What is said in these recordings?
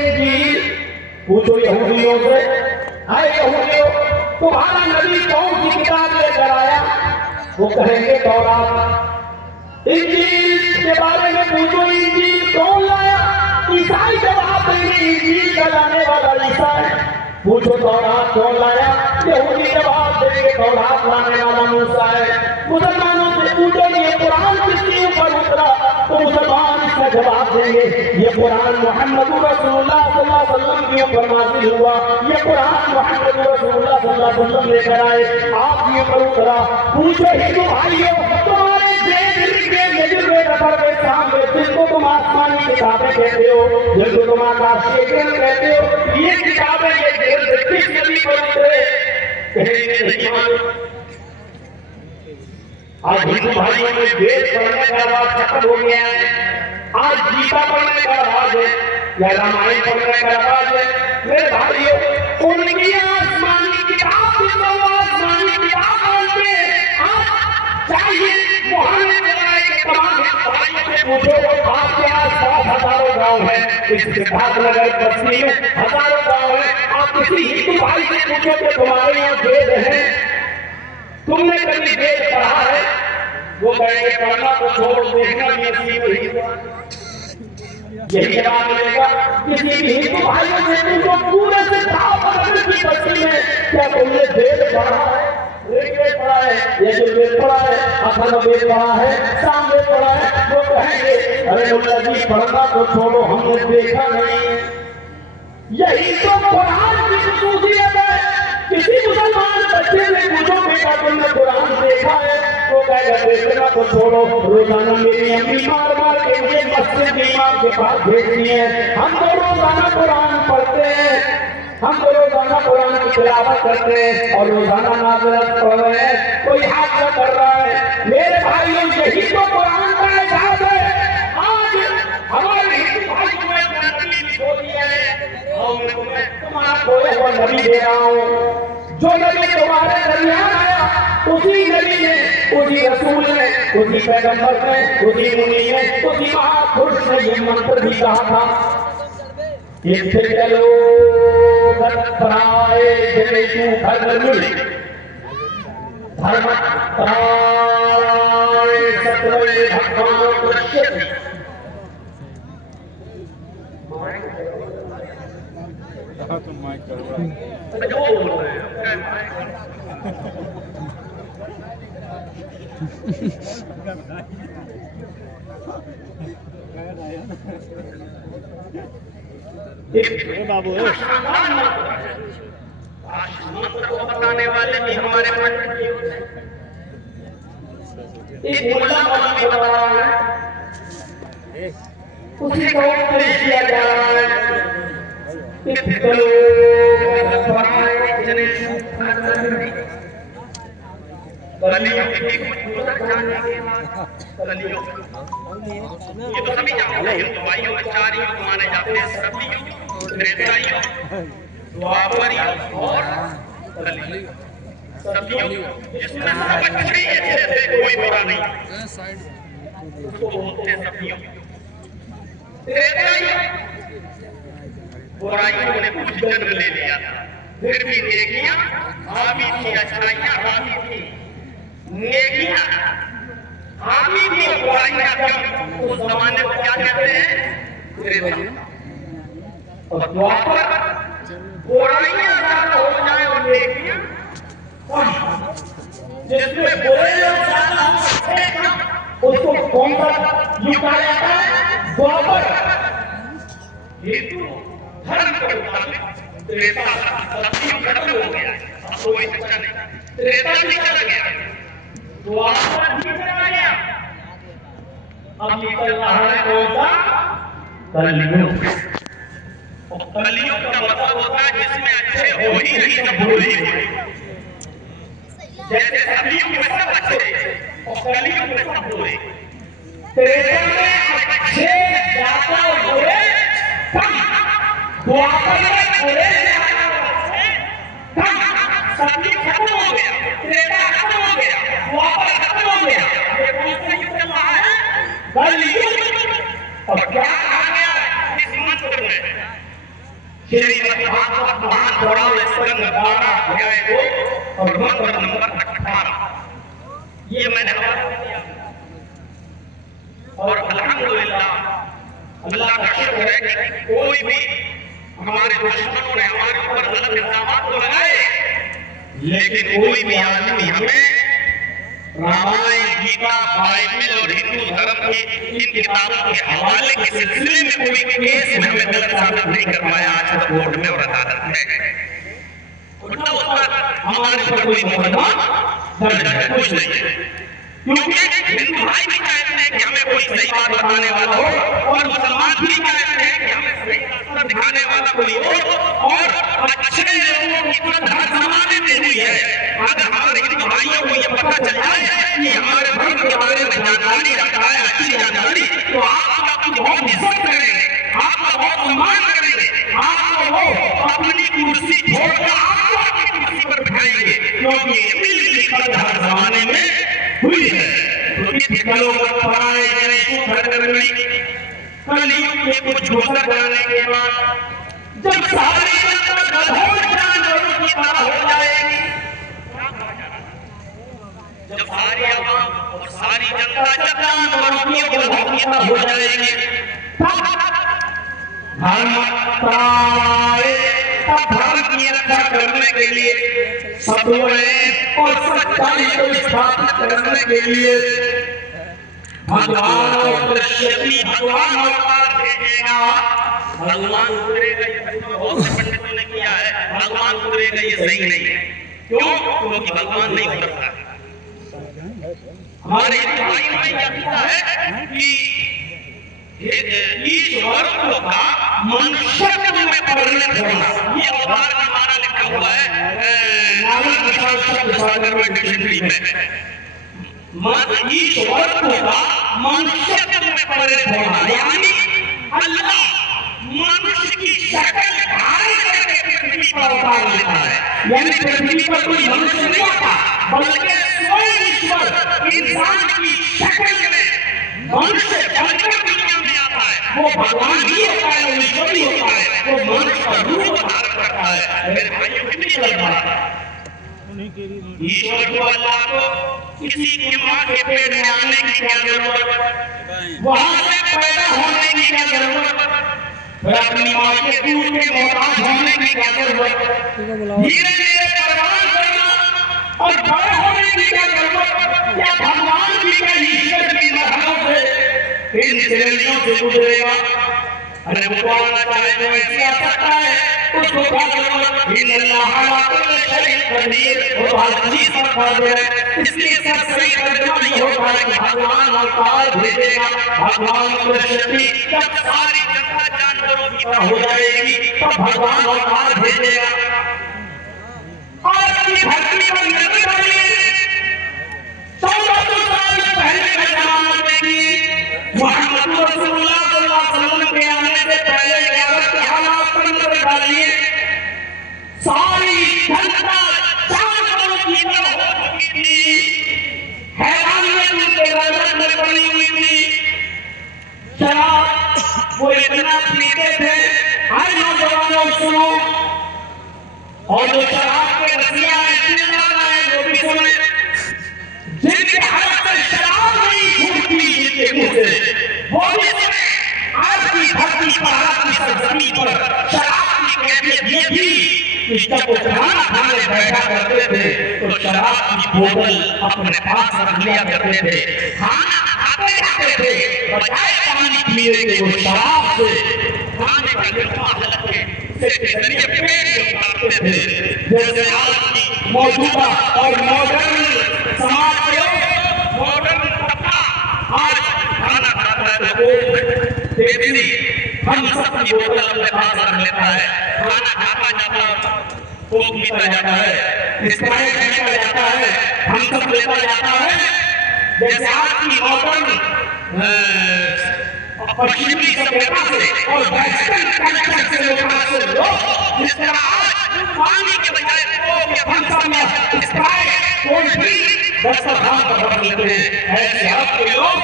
इंजील, पूछो यहूदियों से, हाय यहूदियों, तुम्हारा नबी कौन सी किताब लेकर आया? वो कहेंगे तौरात। इंजील के बारे में पूछो, इंजील कौन लाया? ईसाई जवाब देंगे इंजील का लाने वाला ईसा है। पूछो तौरात कौन लाया? यहूदी जवाब देंगे तौरात लाने वाला मूसा है। मुसलमानों से पूछो ये कुरान किसके ऊपर उतरा? तो मुसलमान इसका जवाब देंगे ये कुरान मोहम्मद रसूलुल्लाह सल्लल्लाहु अलैहि वसल्लम के ऊपर नाज़िल हुआ, ये कुरान मोहम्मद रसूलुल्लाह सल्लल्लाहु अलैहि वसल्लम लेकर आए, आपके ऊपर उतरा। पूछो हिंदू भाइयों, तुम्हारे देश के नजर नफर के सामने जिनको तुम आसमानी किताबें कहते हो, जिनको तुम आकाशीय ग्रंथ कहते हो, ये किताबें ये देश किस नबी पर उतरे? कहेंगे नहीं मालूम। आज हिंदू भाइयों में वेद पढ़ने का रवाज खत्म हो गया है। आज गीता पढ़ने का रवाज है या रामायण पढ़ने का रवाज है। मेरे भाइयों, उनकी आसमानी किताब आसमानी किताब मानते आप चाहिए मोहल्ले में आए के तमाम भाइयों से पूछो, आपके आसपास हजारों गांव है, इस सिद्धार्थनगर बस्ती में हजारों गांव है। आप किसी हिंदू भाई से पूछो कि तुम्हारे यहाँ वेद है, तुमने कभी वेद पढ़ा है? वो कहेंगे पढ़ना तो छोड़, देखना भी नसीब नहीं हुआ। यही जवाब मिलेगा किसी भी हिंदू भाइयों से पूछो, पूरे सिद्धार्थनगर की बस्ती में क्या तुमने वेद पढ़ा है? ऋग्वेद पढ़ा है, यजुर्वेद पढ़ा है, अथर्ववेद पढ़ा है, सामवेद पढ़ा है? वो कहेंगे अरे मुल्ला जी पढ़ना तो छोड़ो, हमने देखा नहीं। यही तो कुरान की खुसूसियत है। किसी मुसलमान बच्चे से पूछो बेटा तुमने कुरान देखा है? वो कहेगा देखना तो छोड़ो, रोजाना मेरी अम्मी मार मार के मुझे मस्जिद इमाम के पास भेजती है। हम तो रोजाना कुरान पढ़ते हैं, हम तो रोजाना कुरान की तिलावत करते हैं और रोजाना नाज़िलात पढ़ रहे हैं, कोई हाथ कर रहा है। मेरे भाइयों, यही तो कुरान का एजाज़ है। आज हमारे हिंदू भाइयों में नबी खो दिया है और मैं तुम्हारा खोया हुआ नबी दे रहा हूँ। जो नबी तुम्हारे दरमियान आया, उसी नबी ने, उसी रसूल ने, उसी पैगंबर ने, उसी मुनि ने, उसी महापुरुष ने ये मंत्र भी कहा था, इससे चलो धर्मत्राय जनेषु धर्ममुनि धर्मत्राय सत्वये भगवान् दृश्यति। तुम माइक कर रहा है। बाबू मंत्र को बताने वाले भी हमारे पंडित जी होते हैं। एक मुल्ला मौलवी बता रहा है, उसी को उपदेश दिया जा रहा है। कलियुग की कुछ गुजर जाने के बाद कलियुग, ये तो सभी जानते हैं, हिंदू भाइयों में 4 युग माने जाते हैं, सतयुग, त्रेता युग, द्वापर युग और कलियुग। सतयुग जिसमें सब अच्छे अच्छे थे, कोई बुरा नहीं, उसको बोलते हैं सतयुग। त्रेता युग बुराइयों ने कुछ जन्म ले लिया था, फिर भी नेकियां हावी थी, अच्छाइयां हावी थी, नेकियां हावी थी, बुराइयां कम। उस जमाने को क्या कहते हैं? त्रेता। और द्वापर बुराइयां ज्यादा हो जाए और नेकियां कम, जिसमें बुरे लोग ज्यादा हो, उसको कौन सा युग कहा जाता है? द्वापर। हिंदू धर्म के मुताबिक त्रेता सतयुग खत्म हो गया, अब कोई सच्चा नहीं, त्रेता भी चला गया, द्वापर भी चला गया, अब निकल रहा है कौन सा? कलियुग। और कलियुग का मतलब होता है जिसमें अच्छे हो ही नहीं, सब बुरे ही हो। जैसे सतयुग में सब अच्छे और कलियुग में सब बुरे। त्रेता में अच्छे ज्यादा और बुरे कम, द्वापर में बुरे ज्यादा और अच्छे कम। सतयुग खत्म हो गया, त्रेता खत्म हो गया, द्वापर खत्म हो गया, ये कौन सा युग चल रहा है? कलियुग। और क्या कहा गया इस मंत्र में? श्रीमद् भागवत महापुराण स्कंद 12 अध्याय 2 और मंत्र नंबर 18 ये मैंने दिया। और अल्हम्दुलिल्लाह अल्लाह का शुक्र है कि कोई भी हमारे दुश्मनों ने हमारे ऊपर गलत इल्जाम तो लगाए, लेकिन कोई भी आदमी हमें रामायण, गीता, बाइबल और हिंदू धर्म की इन किताबों के हवाले के सिलसिले में कोई केस हमें गलत साबित नहीं कर पाया आज तक कोर्ट में और अदालत में। उल्टा उसका हमारे ऊपर कोई मुकदमा दर्ज है कुछ नहीं है, क्योंकि हिंदू भाई भी चाहते हैं कि हमें कोई सही बात बताने वाला हो और मुसलमान भी चाहते हैं कि हमें सही रास्ता दिखाने वाला कोई हो। और अच्छे लोगों की तो हर जमाने में हुई है। अगर हमारे हिंदू भाइयों को ये पता चल जाए कि हमारे धर्म के बारे में जानकारी रखता है, अच्छी जानकारी, तो आपकी बहुत इज्जत करेंगे, आपका बहुत सम्मान करेंगे, आपको वो अपनी कुर्सी छोड़कर आपको अपनी कुर्सी पर बिठाएंगे, क्योंकि ये मिलती हर जमाने में हुई है। तो कलियुग के कुछ गुजर जाने के बाद जब सारी जनता गधों जानवरों की तरह हो जाएगी, जब सारी आवाम और सारी जनता जब जानवरों की गधों की तरह हो जाएगी, धर्म की रक्षा करने के लिए, सत्य और सच्चाई को स्थापित करने के लिए भगवान भगवान अवतार भेजेगा। भगवान उतरेगा, ये बहुत से पंडितों ने किया है, भगवान उतरेगा ये सही नहीं है। क्यों? क्योंकि भगवान नहीं उतरता। हमारे भाई में यह अकीदा है कि ईश्वर का मनुष्यत्व में परिणत होना, ये अवतार का माना लिखा हुआ है नालंदा विशाल शब्द सागर में डिक्शनरी में। ईश्वर का मनुष्यत्व में परिणत होना यानी अल्लाह मनुष्य की शक्ल धारण करके पृथ्वी पर अवतार लेता है। यानी पृथ्वी पर कोई मनुष्य नहीं आता, बल्कि स्वयं ईश्वर इंसान की शक्ल में मनुष्य बनकर दुनिया में आता है। वो भगवान ही होता है, वो ईश्वर ही होता है, वो मनुष्य का रूप धारण करता है। मेरे भाइयों कितनी गलत बात है। ईश्वर को, अल्लाह को किसी की मां के पेट में आने की क्या जरूरत, वहां से पैदा होने की क्या जरूरत, फिर अपनी मां के दूध के मोहताज होने की क्या जरूरत, धीरे धीरे परवान करना और बड़े होने की क्या जरूरत। क्या भगवान भी क्या ईश्वर की मरहमत से इन श्रेणियों से गुजरेगा? अरे वो आना चाहे वो ऐसे आ सकता है, उसको क्या जरूरत? इसलिए सब सही तर्जुमा नहीं होता है कि भगवान अवतार भेजेगा, भगवान कृष्ण जब सारी जनता जानवरों की तरह हो जाएगी तब भगवान अवतार भेजेगा। और अपनी धरती पर नबी बने 1400 साल पहले का जमाना देखिए, मोहम्मद रसूलुल्लाह सल्लल्लाहु अलैहि वसल्लम के आने से पहले 11 के हालात पर नजर डालिए। सारी जनता जानवरों की तरह हो चुकी थी, हैवानियत उनके रगत में बनी हुई थी। शराब वो इतना पीते थे, हर नौजवानों सुनो, और जो शराब के रसिया इतने ज्यादा है वो भी सुने, जिनके हाथ से शराब नहीं छूटती जिनके मुंह से वो भी सुने। आज की धरती पर, आज की सरजमीन पर शराब की कैफियत ये थी कि जब वो खाना खाने बैठा करते थे तो शराब की बोतल अपने पास रख लिया करते थे। खाना खाते खाते थे, बजाय पानी पीने के वो शराब से खाने का लुत्फ हलके से जरिए पेट में उतारते थे। जैसे आज की मौजूदा और मॉडर्न समाज के मॉडर्न तबका आज खाना खाता है तो पेप्सी हम सब की बोतल अपने पास रख लेता है, खाना खाता जाता है, कोक पीता जाता है, स्प्राइट पीता जाता है, हम सब लेता जाता है। जैसे आज की मॉडर्न पश्चिमी सभ्यता से और वेस्टर्न कल्चर से लोग जिस तरह आज पानी के बजाय कोक या थम्स अप या स्प्राइट कोल्ड ड्रिंक दस्तरखान पर रख लेते हैं, ऐसे अब के लोग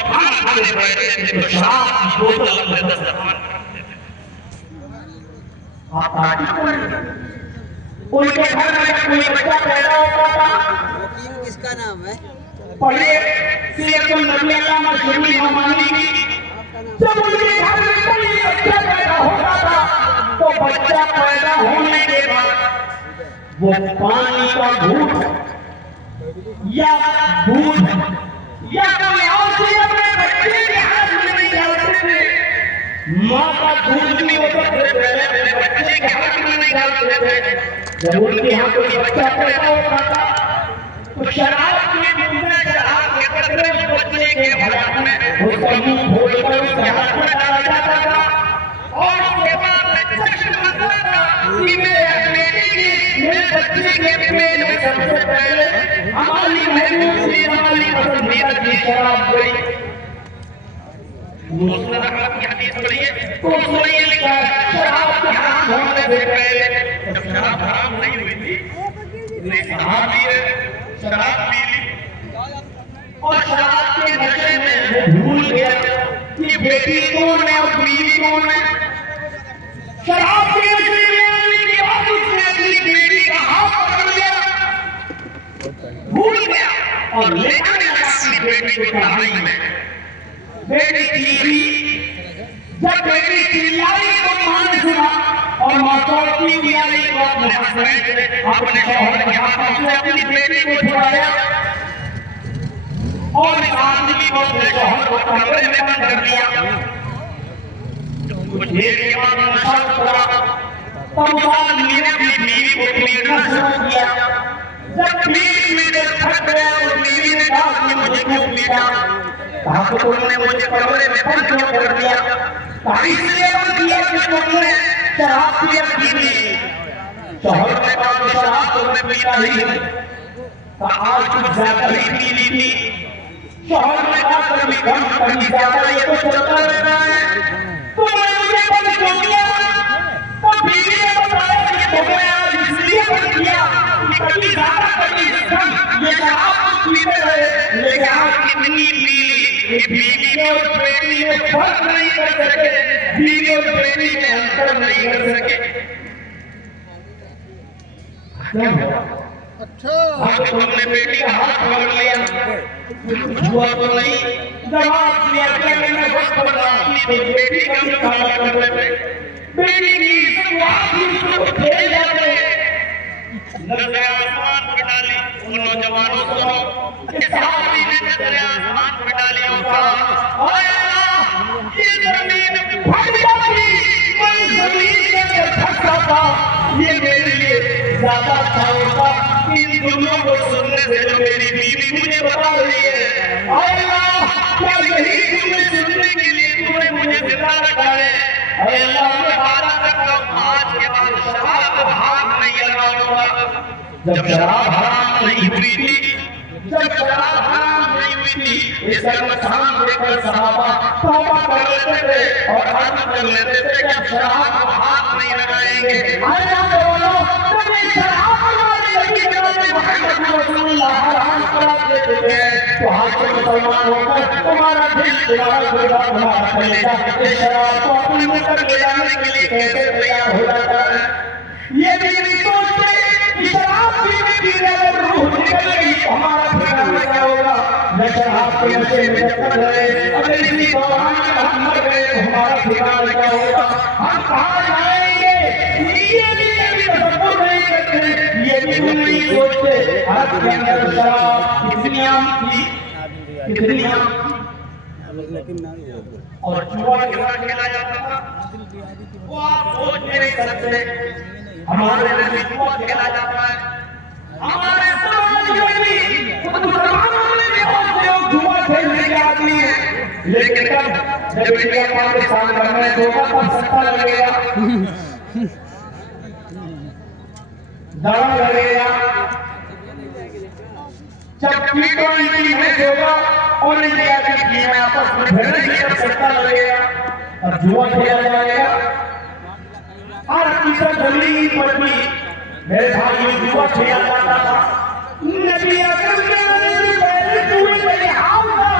खाना खाने बैठते थे तो शराब की बोतल अपने दस्तरखान पर रखते थे। आप ताजुब करेंगे। उनके घर में जब कोई बच्चा पैदा होता था, किसका नाम है? पढ़िए सीरतुल नबी अल्लामा शबीर रहमानी की, जब उनके घर में कोई बच्चा पैदा होता था तो बच्चा पैदा होने के बाद वो पानी का घूंट या दूध या कोई और चीज अपने बच्चे के हाथ में नहीं डालते थे। माँ का दूध भी वो सबसे पहले अपने बच्चे के हाथ में नहीं डालते थे। जब उनके यहाँ कोई बच्चा पैदा होता था तो शराब के मुंह में शराब के कतरे उस बच्चे के हाथ में उसका मुंह खोलकर उसके हाथ में डाला जाता था और उसके बाद में चश्मा था कि मेरे बच्चे के पेट में सबसे पहले हमारी महबूब सी हमारी पसंदीदा की शराब गई। मुस्लिम की हदीस पढ़िए तो उसमें ये लिखा है शराब के हराम होने से पहले, जब शराब हराम नहीं हुई थी शराब पी ली और शराब के नशे में भूल गया कि बेटी कौन है और बीवी कौन है। शराब के नशे में आने के बाद उसने अपनी बेटी का हाथ पकड़ लिया, भूल गया और लेकर लगा अपनी बेटी को कढ़ाई में। बेटी चिल्ली, जब बेटी चिल्लाई तो मां ने सुना और मां चौंकी भी आई तो अपने हस्बैंड से अपने शौहर के हाथों से अपनी बेटी को छुड़ाया और इस आदमी को अपने शौहर को कमरे में बंद कर दिया। कुछ देर के बाद नशा उतरा, तब उस आदमी ने अपनी बीवी को पीटना शुरू किया। जब बीवी में थक गया तो बीवी ने कहा कि मुझे क्यों पीटा? कहा तो तुमने मुझे कमरे में बंद क्यों कर दिया? कहा इसलिए बंद किया कि तुमने शराब पिया थी। शौहर ने कहा कि शराब तुमने पीता ही है। कहा आज कुछ ज्यादा ही पी ली थी। शौहर ने कहा कभी कम कभी ज्यादा ये तो चलता रहता है, तुमने मुझे बंद क्यों किया? तो बीवी ने बताया कि तुम्हें आज इसलिए बंद किया कि कभी ज्यादा कभी कम ये शराब पीते रहे, लेकिन आज कितनी पी ली कि बीवी और बेटी में फर्क नहीं कर सके, बीवी और बेटी में अंतर नहीं कर सके। अच्छा तुमने बेटी का हाथ पकड़ लिया, हुआ तो नहीं, जवाब दिया कि मैंने वक्त पर अपनी बेटी का मुकाबला करने पे बेटी की इसको खेल जाते नजर आसमान पे डाली। उन नौजवानों सुनो, इस आदमी ने नजर आसमान पे डाली और कहा ओए अल्लाह ये जमीन फट जाती, मैं जमीन के अंदर फंस जाता, ये मेरे लिए ज्यादा अच्छा होता इन दोनों को सुनने से जो मेरी बीवी मुझे बता रही है। ओए अल्लाह क्या यही तुम्हें सुनने के लिए तुमने मुझे जिंदा रखा है? अल्लाह मैं वादा करता हूं आज के बाद शराब हाथ नहीं लगाऊंगा। जब शराब हराम नहीं हुई थी, जब शराब हराम नहीं हुई थी, इसका नुकसान देखकर सहाबा तौबा कर लेते थे और अर्ज कर लेते थे कि अब शराब को हाथ नहीं लगाएंगे। अल्लाह बोलो तुम शराब हमारे नबी जनाब मुहम्मद रसूलुल्लाह हराम करा देते थे तो आज के मुसलमान होकर तुम्हारा दिल तुम्हारा गुर्दा तुम्हारा कलेजा इस शराब को अपने मुंह तक ले जाने के लिए कैसे तैयार हो जाता है? ये भी नहीं सोचते कि शराब पीने की अगर रूह निकल गई तो हमारा ठिकाना क्या होगा? न शराब के नशे में जकड़ रहे, अगर इसी दौरान हम मर गए तो हमारा ठिकाना क्या होगा? हम कहाँ जाएंगे? ये भी तसव्वुर नहीं करते, ये भी नहीं सोचते। आज के अंदर शराब कितनी आम थी, कितनी आम थी और जुआ खेला जाता था, वो आप सोच नहीं सकते। हमारे में जुआ खेला जाता है, हमारे समाज में भी मुसलमानों में भी बहुत लोग जुआ खेलने के आदमी हैं, लेकिन जब इंडिया पाकिस्तान का मैच होगा तब सट्टा लगेगा, दावा लगेगा। जब T20 मैच होगा और इंडिया की टीम आपस में भिड़ेगी तब सट्टा लगेगा और जुआ खेला जाएगा। और तीसरा जमीन पर भी मेरे भाई जुआ खेला जाता था। नबी अकरम के पहले जुए में आओगा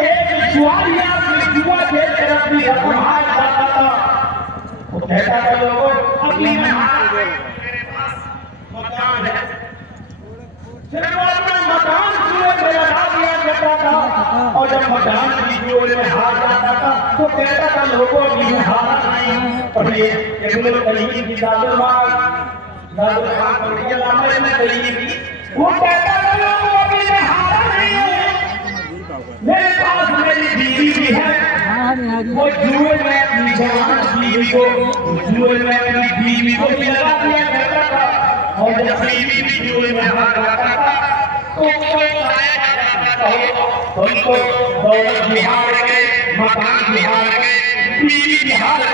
ये जुआरिया जुआ खेल कर अपनी रकम हार जाता था। वो कहता था लोगों पत्नी में मेरे पास मकान है, फिर वो अपना मकान जुए में लगा दिया करता था, और जब मकान की जुए में हार जाता था तो कहता था लोगों की हारा नहीं। और ये इब्नुल कय्यिम की दादू माँ वो कहता था लोगों की हारा नहीं है, मेरे पास मेरी बीवी भी है, वो जुए में अपनी जवान बीवी को जुए में अपनी बीवी को भी लगा दिया करता था, और जब बीवी भी जुए में हार जाता था तो उनको दौलत भी हार गए, मकान भी हार गए, बीवी भी हार गए,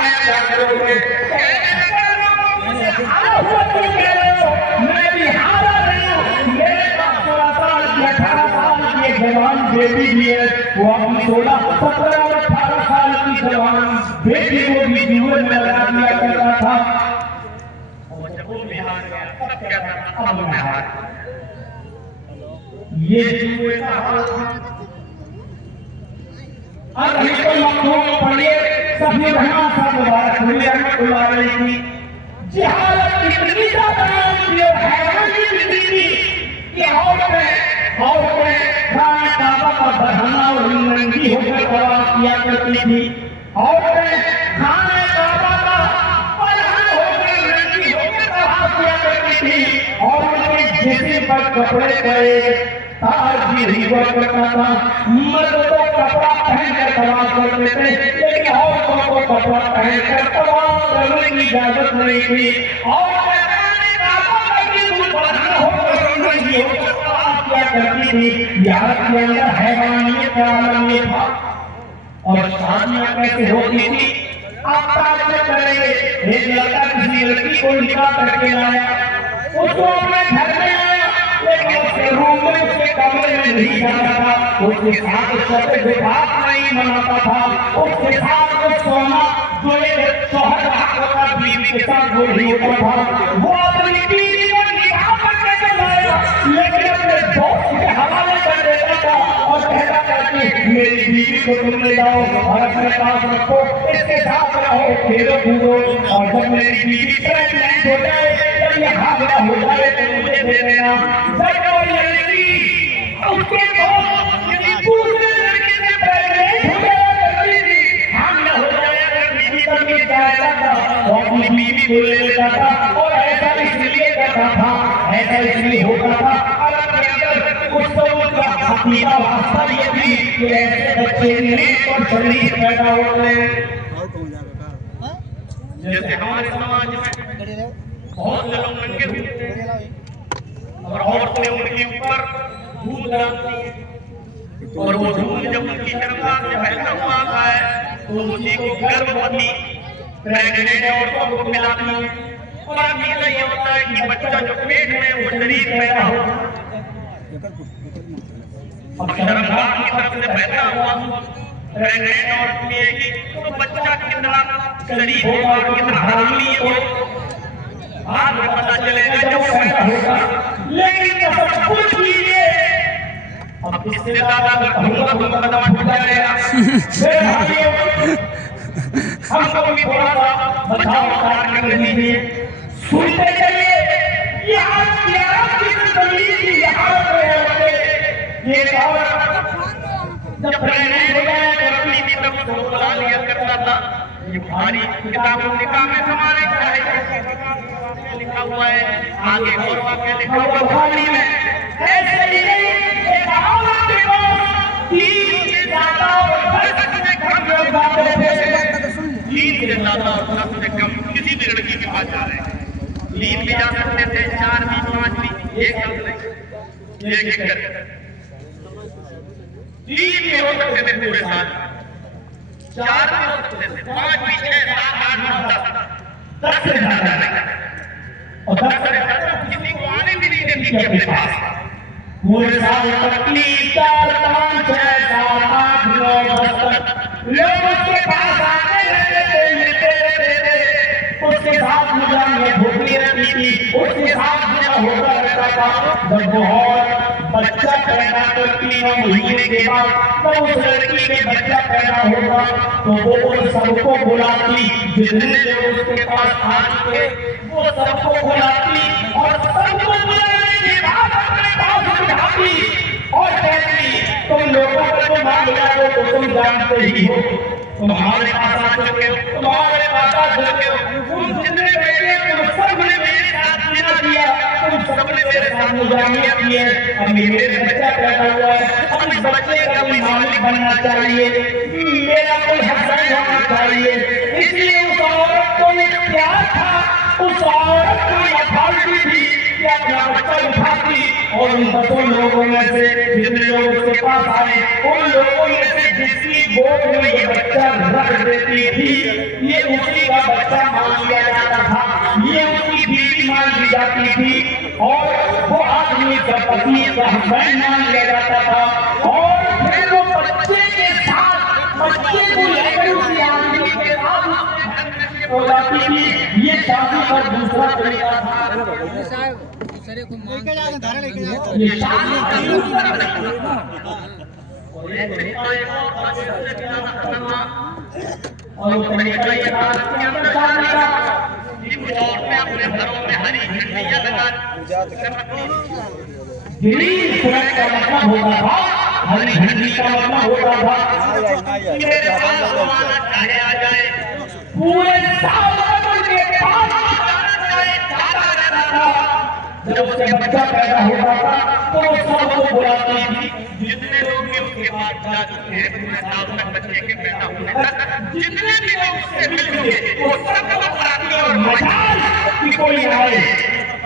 मैं भी हारा नहीं हूँ, मेरे पास 16 साल की 18 साल की जवान बेटी भी है, वो अपनी 16, 17 और 18 साल की जवान बेटी को भी जुए में लगा दिया करता था। और जब वो भी हार गया तब कहता था अब मैं हार, ये जुए का हाल था। अब इसको मखदूम पढ़िए, सभी बहनों का मुबारक हुई रहमतुल्लाह अलैहि। जिहालत कितनी ज्यादा होती है, हैरान की जिंदगी कि औरतें खाना काबा का बढ़ाना और नंगी होकर तवाफ किया करती थी, औरतें खाना काबा का बढ़ाना होकर नंगी होकर तवाफ किया करती थी, और उनके जिस्म पर कपड़े पड़े ताज भी हुआ करता था। मर्द को कपड़ा पहनकर तवाफ करते थे, लेकिन औरतों को कपड़ा पहनकर तवाफ करने की इजाजत नहीं थी। और करती थी, यहाँ के अंदर हैवानियत का आलम ये था। और शादियां कैसे होती थी आप ताज्जुब करेंगे, एक लड़का किसी लड़की को निकाह करके लाया, उसको अपने घर में आया, लेकिन उसके रूम में उसके कमरे में नहीं जाता था, उसके साथ उसको विवाह नहीं मनाता था, उसके साथ वो सोना जो एक शौहर होता बीवी के साथ वो नहीं होता था। वो अपनी बीवी को निकाह करके लाया, लेकिन अपने दोस्त के हवाले कर देता था और कहता था कि मेरी बीवी को तुम ले जाओ और अपने पास रखो, इसके साथ रहो, खेलो कूदो, और जब मेरी बीवी प्रेग्नेंट हो जाए, जब ये हामला हो जाए तो मुझे दे देना। जब वो लड़की उसके दोस्त दूसरे लड़के से प्रेग्नेंट हो जाया करती थी, हामला हो जाया करती थी, तब ये जाता था और अपनी बीवी को ले लेता था। और ऐसा इसलिए करता था, ऐसा इसलिए होता था का वास्ता ये थी कि ऐसे बच्चे नेक और शरीफ पैदा होते हैं। जैसे हमारे समाज में बहुत से लोग नंगे घूमते हैं और औरतें उनके ऊपर दूध डालती हैं, और वो दूध जब उनकी शर्मगाह से बहता हुआ आता है तो उसी को गर्भवती प्रेग्नेंट औरतों को पिलाती है। और अकेला ये होता है कि बच्चा जो पेट में वो शरीर पैदा होता है, अब शर्मगाह की तरफ से बहता हुआ प्रेग्नेंट औरत पिएगी तो बच्चा कितना शरीर होगा और कितना हरामी हो बाद में पता चलेगा जब पैदा होगा। लेकिन सब कुछ लीजिए, अब इससे ज्यादा अगर कहूँगा तो कदम उठ जाएगा। मेरे भाइयों, हमको भी थोड़ा सा बचाव करने दीजिए, सुनते चलिए। यहाँ की जिंदगी यहाँ पे ये जब प्रेग्नेंट हो जाया करती थी तब उसको बुला लिया करता था। ये बुखारी किताबों निकाह में हमारे चाहे लिखा हुआ है, आगे और वाक्य लिखा हुआ बुखारी में। ऐसे ही एक औरत के पास 3 से ज्यादा और 10 से कम लोग जाते थे, 3 से ज्यादा और 10 से कम किसी भी लड़की के पास जा रहे हैं। 3 भी जा सकते थे, 4 भी, 5 भी, एक करके 3 भी हो सकते थे पूरे साल, 4 भी हो सकते थे, 5 भी, 6, 7, 8, 9, 10 से ज्यादा नहीं, और 10 से ज्यादा किसी को आने भी नहीं देती थी अपने पास। पूरे साल तकलीफ 4, 5, 6, 7, 8, 9, 10 लोग उसके पास आते रहते थे, मिलते रहते थे, उसके साथ मुझे भूखनी रहती थी, उसके साथ मुझे होता रहता था। जब वो बच्चा पैदा करती 9 महीने के बाद जब उस लड़की के बच्चा पैदा होगा तो वो उन सबको बुलाती, जितने लोग उसके पास आ चुके वो सबको बुलाती और सबको बुलाने के बाद अपने पास बिठाती और कहती तुम लोगों को तो मान लिया तो तुम जानते ही हो, तुम्हारे पास आ चुके हो, तुम्हारे पास आ चुके हो, तुम जितने बैठे तुम सबने मेरे साथ जीना किया, तुम सबने मेरे साथ मुजाहिया किए, अब मेरे बच्चा पैदा हुआ है, अब इस बच्चे का कोई मालिक बनना चाहिए, मेरा कोई हस्बैंड होना चाहिए। इसलिए उस औरत को एक प्यार था, उस औरत को यह फालतू थी कि अपना बच्चा उठाती और उन 10 लोगों में से जितने लोग उसके पास आए उन लोगों में से जिसकी गोद में ये बच्चा रख देती थी, ये उसी का बच्चा मान लिया जाता था, ये उसकी बीवी मान ली जाती थी और वो आदमी का पति का हस्बैंड मान लिया जाता था। और फिर वो बच्चे के साथ बच्चे को लेकर उसी आदमी के साथ हो जाती थी। ये शादी का दूसरा तरीका था। ये शादी और वो तरीका ये था कि अंदर शादी का कुछ औरतें अपने घरों में हरी झंडियां लगा ग्रीन फ्लैग का मतलब होता था, हरी झंडी का मतलब होता था मेरे पास चाहे आ जाए, पूरे साल के पास जाता रहता था। जब उसका बच्चा पैदा होता था तो वो सबको बुलाती थी, जितने लोग भी उसके पास जा चुके हैं पूरे साल तक बच्चे के पैदा होने तक जितने भी लोग उससे मिल चुके वो सबको बुलाती और मजाल कि कोई आए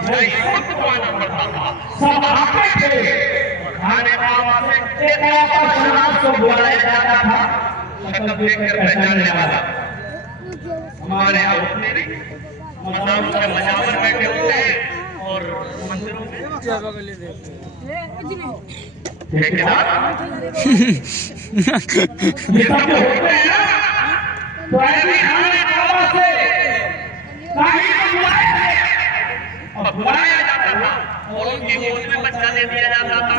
नहीं, सबको आना पड़ता था, सब आते थे खाने बाबा से एक ऐसा समाज को बुलाया जाता था शक्ल देखकर पहचानने वाला। हमारे यहाँ होते नहीं, मजारों में मजावर बैठे होते हैं और मंदिरों में ठेकेदार ये सब जो होते हैं ना तो ऐसे खाने बाबा से बुलाया जाता था और उनकी गोद में बच्चा दे दिया जाता था।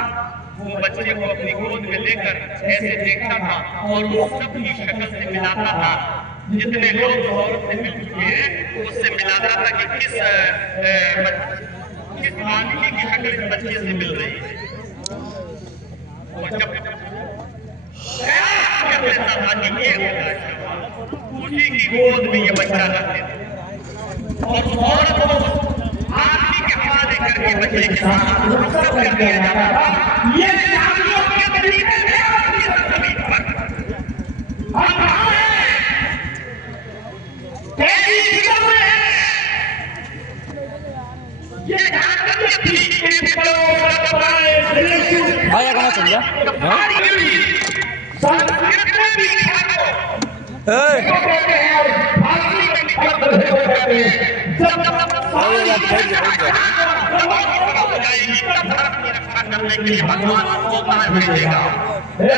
वो बच्चे को अपनी गोद में लेकर ऐसे देखता था और वो सबकी शक्ल से मिलाता था, जितने लोग औरत से मिल चुके हैं उससे मिलाता था कि किस आदमी की शक्ल इस बच्चे से मिल रही है। और जब कर लेता था कि ये होगा उसी की गोद में ये बच्चा रख देता और औरत को आदमी के हवाले करके बच्चे के साथ सब कर दिया जाता था। ये शादियों के तरीके थे अपनी जमीन पर। हम कहाँ हैं? टेलीविजन में ये जानकारी थी कि भाई कहाँ चल गया? संस्कृत में भी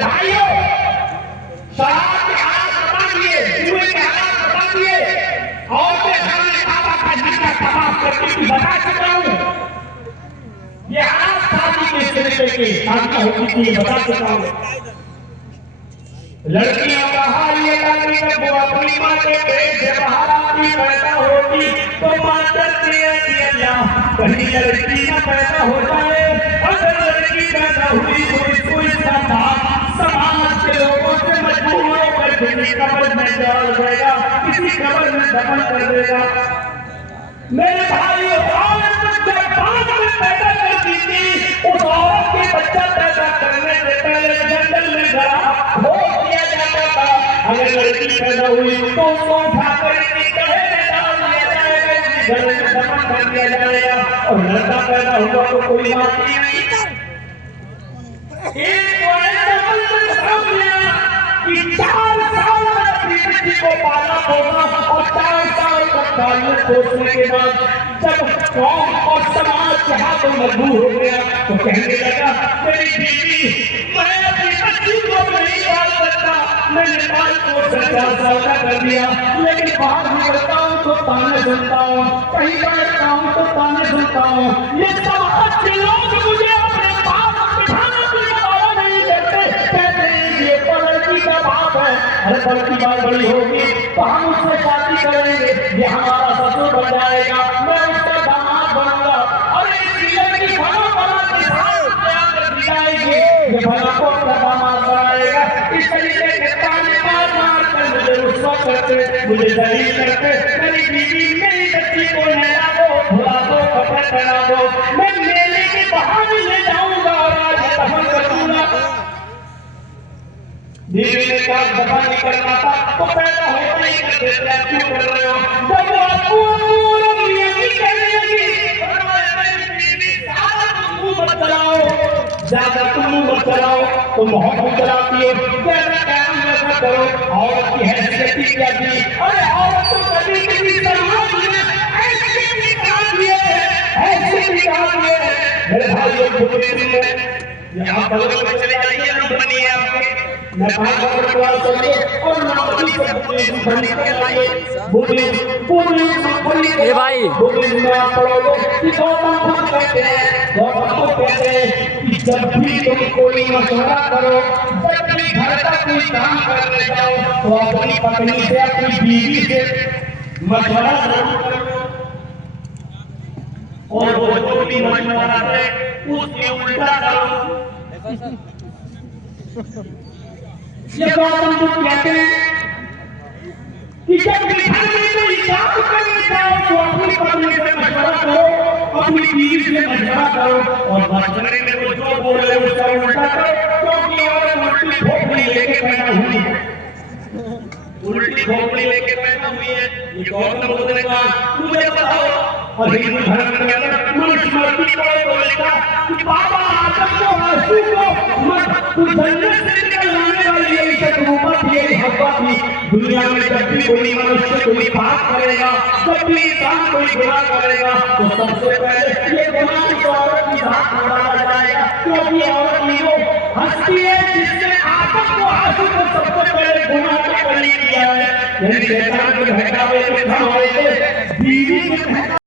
भाइयों शराब के हाथ बता दिए, जुए के हाथ बता दिए और हमारे बाबा का जिसका तबाह करके बता चुका हूँ। ये हाथ शादी के तरीके की शादी होती थी बता चुका हूँ। लड़कियों का हाल ये लड़की जब वो अपनी माँ के पेट से बाहर आती पैदा होती तो माँ डरती रहती है अल्लाह कहीं लड़की न पैदा हो जाए। अगर लड़की पैदा हुई तो इसको इसका बाप समाज के लोगों से मजबूर होकर किसी कब्र में डाल देगा, किसी कब्र में दफन कर देगा। मेरे भाइयों औरत जब बाद में पैदा करती थी उस औरत के बच्चा पैदा करने से पहले जंगल में गड़ा हो दिया जाता था। अगर लड़की पैदा हुई तो उसको उठाकर गड्ढे में डाल दिया जाएगा, घर में दफन कर दिया जाएगा और लड़का पैदा हुआ तो कोई बात नहीं। एक कि 4 साल अपनी बच्ची को पाला होगा और 4 साल तक पालने पोसने के बाद जब कौम और समाज चाहा तो मजबूर हो गया तो कहने लगा मेरी बीवी मैं अपनी बच्ची को नहीं पाल सकता, मैंने 5 को सौदा कर दिया लेकिन बाहर निकलता हूँ तो ताने सुनता हूँ, कहीं बैठता हूँ तो ताने सुनता हूँ। ये समाज के लोग मुझे अपने बाप अरे बड़ी बात बड़ी होगी तो हम उससे शादी करेंगे, ये हमारा ससुर बन जाएगा, मैं उसका दामाद बनूंगा। अरे इस जीवन की भला भला के साथ प्यार दिलाएंगे, ये भला को अपना दामाद बनाएगा। इस तरीके के ताने मार मार कर मुझे रुस्वा करते, मुझे जलील करते, मेरी बीवी मेरी बच्ची को नहला दो, धुला दो, कपड़े पहना दो, मैं मेले के बहाने ले जाऊंगा और आज दफन कर दूंगा। बीवी ने कहा दफन नहीं करना था तो पैदा होता ही कर देते, क्यों कर रहे हो? जब आपको ज्यादा तुम मत चलाओ, तुम मोहब्बत चलाती हो, ज्यादा काम मत करो, औरत की हैसियत ही क्या दी? अरे औरत तो कभी किसी तरह ऐसे निकाल दिए, ऐसे निकाल दिए। मेरे भाइयों को यहाँ बगल में चले जाइए, लोग बनिए आपके, मैं भागवत द्वारा चलिए और नौकरी से बनी के लाइए, बोली ये भाई बोली में आप पढ़ोगे कि गौतम बुद्ध कहते हैं, गौतम बुद्ध कहते हैं कि जब भी तुम कोई मशवरा करो, जब भी घर का कोई काम करने जाओ तो अपनी पत्नी से अपनी बीवी से मशवरा जरूर करो, और वो जो भी मशवरा है उसके उल्टा करो। ये गौतम बुद्ध कहते हैं कि जब भी घर में कोई काम करने जाओ तो अपनी पत्नी से मशवरा करो, अपनी बीवी से मशवरा करो, और मशवरे में वो जो बोले उसका उल्टा करो, क्योंकि औरत उल्टी खोपड़ी लेके पैदा हुई है, उल्टी खोपड़ी लेके पैदा हुई है। ये गौतम बुद्ध ने कहा मुझे बताओ, और हिंदू धर्म के अंदर मनुस्मृति पढ़े तो लिखा कि बाबा आदम को आंसू को मत तू जन्नत से निकलने वाली यही शत्रुपत यही हवा थी। दुनिया में जब भी कोई मनुष्य कोई पाप करेगा, जब भी इंसान कोई गुनाह करेगा तो सबसे पहले ये गुनाह की औरत की हाथ में डाला जाएगा, क्योंकि औरत ही वो हस्ती है जिसने आदम को आंसू को सबसे पहले गुनाह का बलि दिया है। यानी शैतान के बहकावे में हम आए थे बीवी के